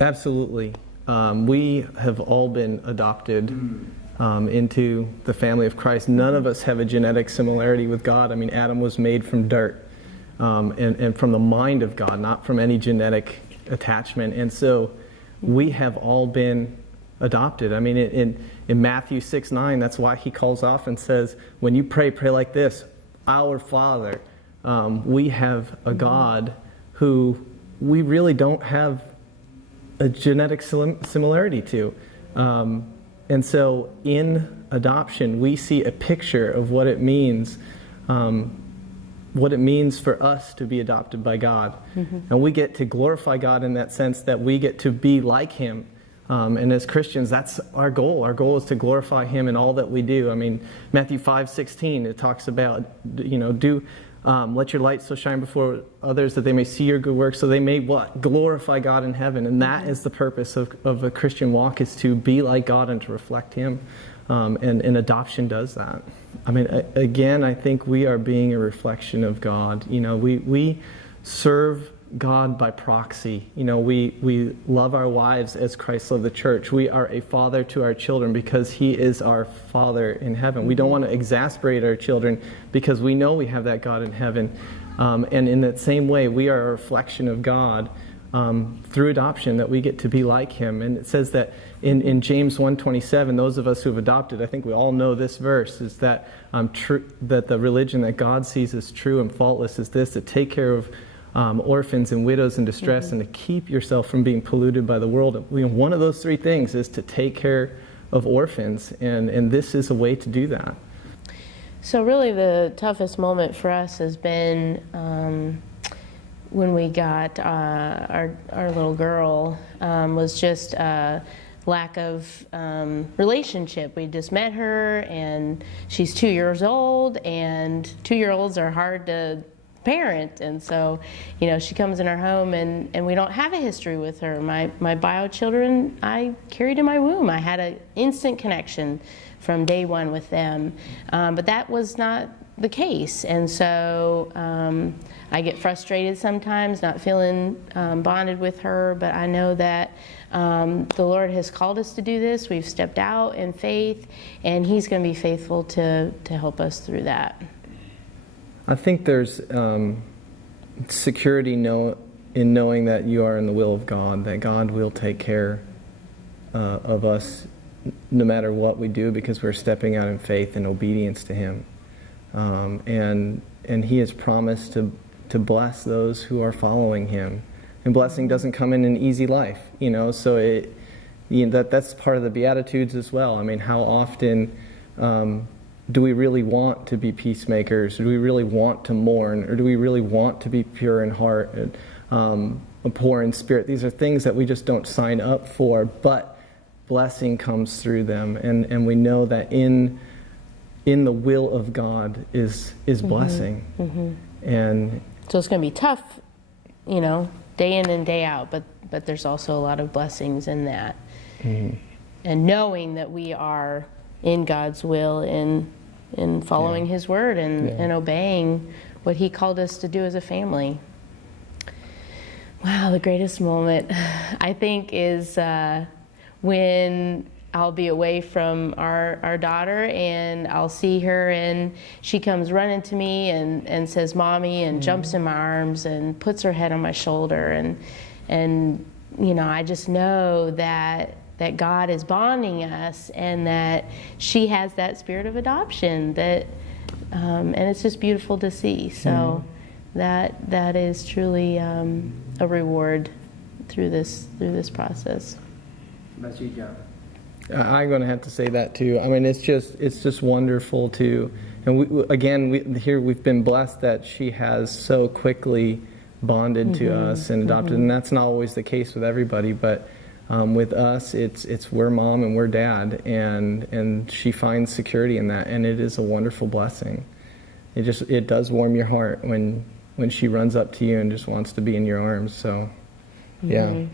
Absolutely. We have all been adopted into the family of Christ. None of us have a genetic similarity with God. I mean, Adam was made from dirt and from the mind of God, not from any genetic attachment. And so we have all been adopted. I mean, in Matthew 6:9, that's why he calls off and says, when you pray, pray like this, Our Father. We have a God who we really don't have a genetic similarity to. And so in adoption, we see a picture of what it means for us to be adopted by God. And we get to glorify God in that sense that we get to be like Him. And as Christians, that's our goal. Our goal is to glorify Him in all that we do. I mean, Matthew 5:16, it talks about, let your light so shine before others that they may see your good works, so they may what? Glorify God in heaven. And that is the purpose of a Christian walk, is to be like God and to reflect Him. And adoption does that. I mean, again, I think we are being a reflection of God. We serve God by proxy. We love our wives as Christ loved the church. We are a father to our children because He is our Father in heaven. We don't want to exasperate our children because we know we have that God in heaven. And in that same way, we are a reflection of God through adoption, that we get to be like Him. And it says that in James 1:27, those of us who have adopted, I think we all know this verse, is that that the religion that God sees as true and faultless is this, to take care of orphans and widows in distress, and to keep yourself from being polluted by the world. One of those three things is to take care of orphans, and this is a way to do that. So really the toughest moment for us has been when we got our little girl, was just a lack of relationship. We just met her, and she's 2 years old, and 2-year-olds are hard to parent, and so she comes in our home, and we don't have a history with her. My bio children I carried in my womb. I had an instant connection from day one with them, but that was not the case, and so I get frustrated sometimes not feeling bonded with her, but I know that the Lord has called us to do this. We've stepped out in faith, and He's going to be faithful to help us through that. I think there's security in knowing that you are in the will of God, that God will take care of us no matter what we do, because we're stepping out in faith and obedience to Him. And He has promised to bless those who are following Him. And blessing doesn't come in an easy life, so that's part of the Beatitudes as well. I mean, how often do we really want to be peacemakers? Do we really want to mourn? Or do we really want to be pure in heart and poor in spirit? These are things that we just don't sign up for, but blessing comes through them. And we know that in the will of God is blessing. And so it's going to be tough, day in and day out, but there's also a lot of blessings in that. And knowing that we are in God's will, in following His word, and obeying what He called us to do as a family. Wow, the greatest moment, I think, is when I'll be away from our daughter, and I'll see her, and she comes running to me and says, "Mommy," and jumps in my arms and puts her head on my shoulder, and I just know that God is bonding us, and that she has that spirit of adoption, that and it's just beautiful to see. So that is truly a reward through this process. That's you, John. I'm going to have to say that too. I mean, it's just wonderful to, and we've been blessed that she has so quickly bonded to us and adopted, and that's not always the case with everybody, but with us, it's we're mom and we're dad, and she finds security in that, and it is a wonderful blessing. It does warm your heart when she runs up to you and just wants to be in your arms. So, yeah.